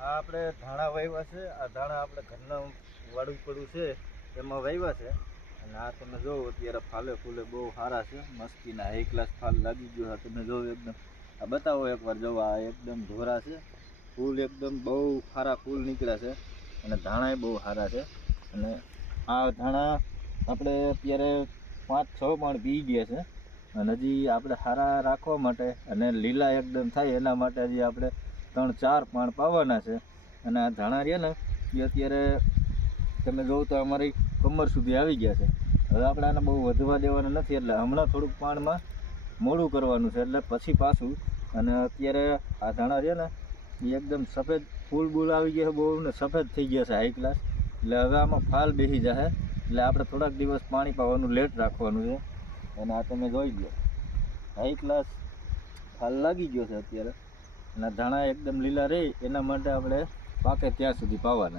આ આપણે ધાણા વાવ્યા છે. આ ધાણા આપણે ઘરના વાડું પડું છે એમાં વાવ્યા છે. અને આ તમે જોવો અત્યારે ફાલે ફૂલે બહુ સારા છે, મસ્તીના હાઈ ક્લાસ ફાલ લાગી ગયો. તમે જોવો એકદમ આ બતાવો એકવાર, જોવો આ એકદમ ધોરા છે, ફૂલ એકદમ બહુ સારા ફૂલ નીકળ્યા છે અને ધાણા બહુ સારા છે. અને આ ધાણા આપણે અત્યારે 5-6 પણ પી ગયા છે. અને હજી આપણે સારા રાખવા માટે અને લીલા એકદમ થાય એના માટે હજી આપણે 3-4 પાણ પાવાના છે. અને આ ધાણા રહ્યા ને એ અત્યારે તમે જોવો તો અમારી કમર સુધી આવી ગયા છે. હવે આપણે આને બહુ વધવા દેવાના નથી, એટલે હમણાં થોડુંક પાણમાં મોડું કરવાનું છે, એટલે પછી પાછું. અને અત્યારે આ ધાણા રહ્યા ને એ એકદમ સફેદ ફૂલ બૂલ આવી ગયા છે બહુ, ને સફેદ થઈ ગયા છે હાઈ ક્લાસ. એટલે હવે આમાં ફાલ બેસી જશે, એટલે આપણે થોડાક દિવસ પાણી પાવાનું લેટ રાખવાનું છે. અને આ તમે જોઈ લો હાઈ ક્લાસ ફાલ લાગી ગયો છે અત્યારે. અને ધાણા એકદમ લીલા રહે એના માટે આપણે પાકે ત્યાં સુધી પાવાના.